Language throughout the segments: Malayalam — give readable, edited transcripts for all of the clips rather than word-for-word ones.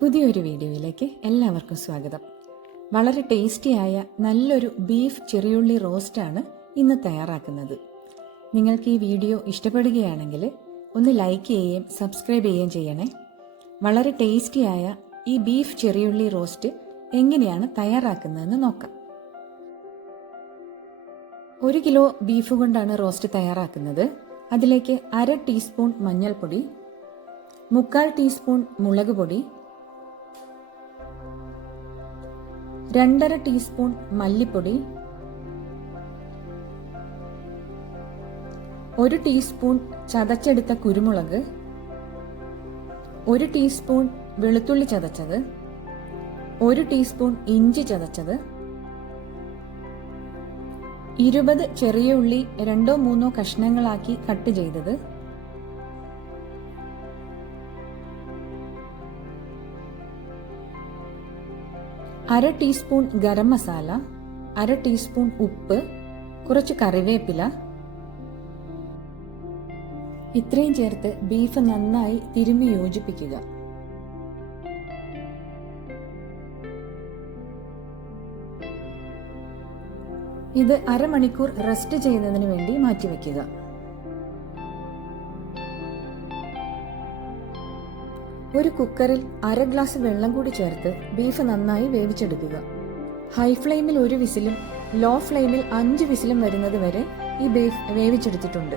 പുതിയൊരു വീഡിയോയിലേക്ക് എല്ലാവർക്കും സ്വാഗതം. വളരെ ടേസ്റ്റിയായ നല്ലൊരു ബീഫ് ചെറിയുള്ളി റോസ്റ്റാണ് ഇന്ന് തയ്യാറാക്കുന്നത്. നിങ്ങൾക്ക് ഈ വീഡിയോ ഇഷ്ടപ്പെടുകയാണെങ്കിൽ ഒന്ന് ലൈക്ക് ചെയ്യുകയും സബ്സ്ക്രൈബ് ചെയ്യുകയും ചെയ്യണേ. വളരെ ടേസ്റ്റിയായ ഈ ബീഫ് ചെറിയുള്ളി റോസ്റ്റ് എങ്ങനെയാണ് തയ്യാറാക്കുന്നതെന്ന് നോക്കാം. 1 കിലോ ബീഫ് കൊണ്ടാണ് റോസ്റ്റ് തയ്യാറാക്കുന്നത്. അതിലേക്ക് 1/2 ടീസ്പൂൺ മഞ്ഞൾപ്പൊടി, 1/4 ടീസ്പൂൺ മുളക് പൊടി, 2.5 ടീസ്പൂൺ മല്ലിപ്പൊടി, 1 ടീസ്പൂൺ ചതച്ചെടുത്ത കുരുമുളക്, 1 ടീസ്പൂൺ വെളുത്തുള്ളി ചതച്ചത്, 1 ടീസ്പൂൺ ഇഞ്ചി ചതച്ചത്, 20 ചെറിയ ഉള്ളി 2-3 കഷ്ണങ്ങളാക്കി കട്ട് ചെയ്തത്, 1/2 ടീസ്പൂൺ ഗരം മസാല, 1/2 ടീസ്പൂൺ ഉപ്പ്, കുറച്ച് കറിവേപ്പില. ഇത്രയും ചേർത്ത് ബീഫ് നന്നായി തിരുമ്മി യോജിപ്പിക്കുക. ഇത് അരമണിക്കൂർ റെസ്റ്റ് ചെയ്യുന്നതിന് വേണ്ടി മാറ്റിവെക്കുക. ഒരു കുക്കറിൽ 1/2 ഗ്ലാസ് വെള്ളം കൂടി ചേർത്ത് ബീഫ് നന്നായി വേവിച്ചെടുക്കുക. ഹൈ ഫ്ലെയിമിൽ 1 വിസിലും ലോ ഫ്ലെയിമിൽ 5 വിസിലും വരുന്നത് വരെ ഈ ബീഫ് വേവിച്ചെടുത്തിട്ടുണ്ട്.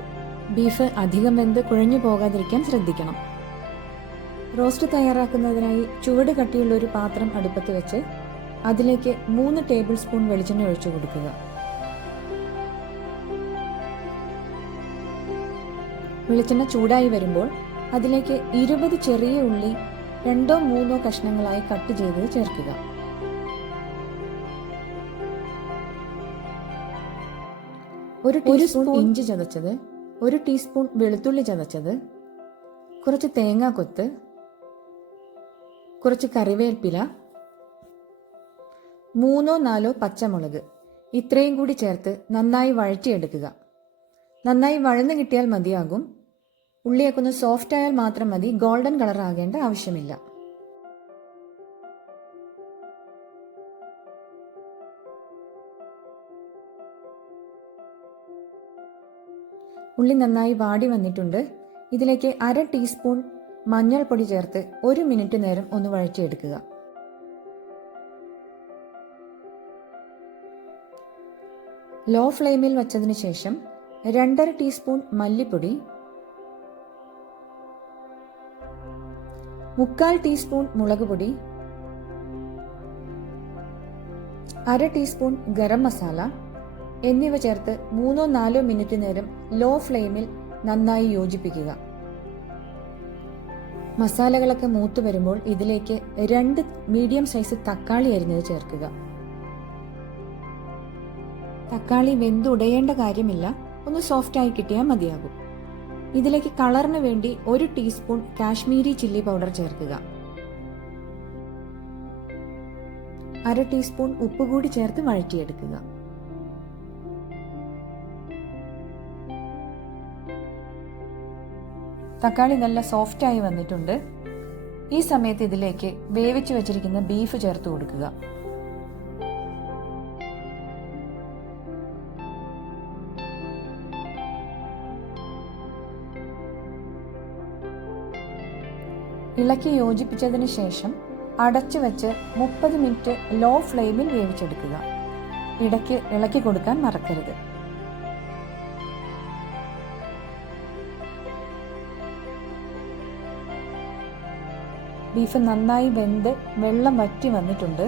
ബീഫ് അധികം വെന്ത് കുഴഞ്ഞു പോകാതിരിക്കാൻ ശ്രദ്ധിക്കണം. റോസ്റ്റ് തയ്യാറാക്കുന്നതിനായി ചുവട് കട്ടിയുള്ള ഒരു പാത്രം അടുപ്പത്ത് വെച്ച് അതിലേക്ക് 3 ടേബിൾ സ്പൂൺ വെളിച്ചെണ്ണ ഒഴിച്ചു കൊടുക്കുക. വെളിച്ചെണ്ണ ചൂടായി വരുമ്പോൾ അതിലേക്ക് 20 ചെറിയ ഉള്ളി 2-3 കഷ്ണങ്ങളായി കട്ട് ചെയ്ത് ചേർക്കുക. ഒരു ടീസ്പൂൺ ഇഞ്ചി ചതച്ചത്, 1 ടീസ്പൂൺ വെളുത്തുള്ളി ചതച്ചത്, കുറച്ച് തേങ്ങാക്കൊത്ത്, കുറച്ച് കറിവേപ്പില, 3-4 പച്ചമുളക് ഇത്രയും കൂടി ചേർത്ത് നന്നായി വഴറ്റിയെടുക്കുക. നന്നായി വഴന്നു കിട്ടിയാൽ മതിയാകും. ഉള്ളിയൊക്കെ ഒന്ന് സോഫ്റ്റ് ആയാൽ മാത്രം മതി, ഗോൾഡൻ കളർ ആകേണ്ട ആവശ്യമില്ല. ഉള്ളി നന്നായി വാടി വന്നിട്ടുണ്ട്. ഇതിലേക്ക് 1/2 ടീസ്പൂൺ മഞ്ഞൾപ്പൊടി ചേർത്ത് 1 മിനിറ്റ് നേരം ഒന്ന് വഴറ്റിയെടുക്കുക. ലോ ഫ്ലെയിമിൽ വച്ചതിന് ശേഷം 2.5 ടീസ്പൂൺ മല്ലിപ്പൊടി, 1/4 ടീസ്പൂൺ മുളക് പൊടി, 1/2 ടീസ്പൂൺ ഗരം മസാല എന്നിവ ചേർത്ത് 3-4 മിനിറ്റ് നേരം ലോ ഫ്ലെയിമിൽ നന്നായി യോജിപ്പിക്കുക. മസാലകളൊക്കെ മൂത്ത് വരുമ്പോൾ ഇതിലേക്ക് 2 മീഡിയം സൈസ് തക്കാളി അരിഞ്ഞത് ചേർക്കുക. തക്കാളി വെന്തുടയേണ്ട കാര്യമില്ല, ഒന്ന് സോഫ്റ്റായി കിട്ടിയാൽ മതിയാകും. ഇതിലേക്ക് കളറിന് വേണ്ടി 1 ടീസ്പൂൺ കാശ്മീരി ചില്ലി പൗഡർ ചേർക്കുക. 1/2 ടീസ്പൂൺ ഉപ്പ് കൂടി ചേർത്ത് വഴറ്റിയെടുക്കുക. തക്കാളി നല്ല സോഫ്റ്റായി വന്നിട്ടുണ്ട്. ഈ സമയത്ത് ഇതിലേക്ക് വേവിച്ചു വെച്ചിരിക്കുന്ന ബീഫ് ചേർത്ത് കൊടുക്കുക. ഇളക്കി യോജിപ്പിച്ചതിന് ശേഷം അടച്ചു വെച്ച് 30 മിനിറ്റ് ലോ ഫ്ലെയിമിൽ വേവിച്ചെടുക്കുക. ഇടയ്ക്ക് ഇളക്കി കൊടുക്കാൻ മറക്കരുത്. ബീഫ് നന്നായി വെന്ത് വെള്ളം വറ്റി വന്നിട്ടുണ്ട്.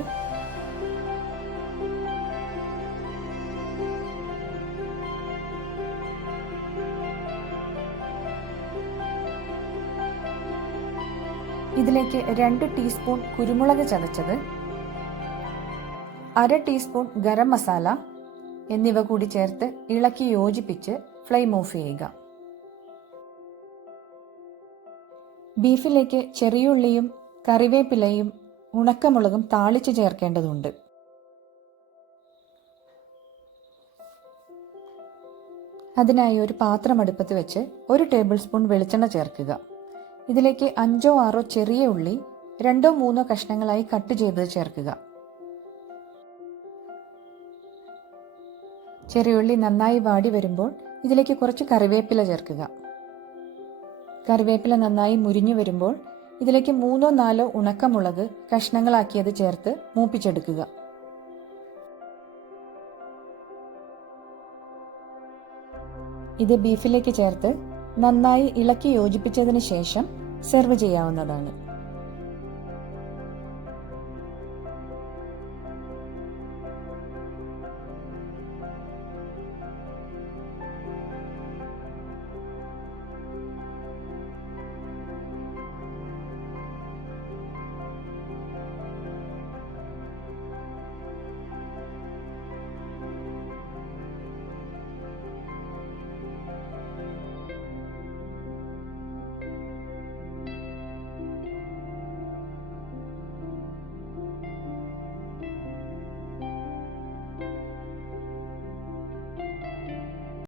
ഇതിലേക്ക് 2 ടീസ്പൂൺ കുരുമുളക് ചതച്ചത്, 1/2 ടീസ്പൂൺ ഗരം മസാല എന്നിവ കൂടി ചേർത്ത് ഇളക്കി യോജിപ്പിച്ച് ഫ്ലെയിം ഓഫ് ചെയ്യുക. ബീഫിലേക്ക് ചെറിയുള്ളിയും കറിവേപ്പിലയും ഉണക്കമുളകും താളിച്ച് ചേർക്കേണ്ടതുണ്ട്. അതിനായി ഒരു പാത്രം അടുപ്പത്ത് വെച്ച് 1 ടേബിൾ സ്പൂൺ വെളിച്ചെണ്ണ ചേർക്കുക. ഇതിലേക്ക് 5-6 ചെറിയ ഉള്ളി 2-3 കഷ്ണങ്ങളായി കട്ട് ചെയ്ത് ചേർക്കുക. ചെറിയുള്ളി നന്നായി വാടി വരുമ്പോൾ ഇതിലേക്ക് കുറച്ച് കറിവേപ്പില ചേർക്കുക. കറിവേപ്പില നന്നായി മുരിഞ്ഞു വരുമ്പോൾ ഇതിലേക്ക് 3-4 ഉണക്കമുളക് കഷ്ണങ്ങളാക്കിയത് ചേർത്ത് മൂപ്പിച്ചെടുക്കുക. ഇത് ബീഫിലേക്ക് ചേർത്ത് നന്നായി ഇളക്കി യോജിപ്പിച്ചതിന് ശേഷം സെർവ് ചെയ്യാവുന്നതാണ്.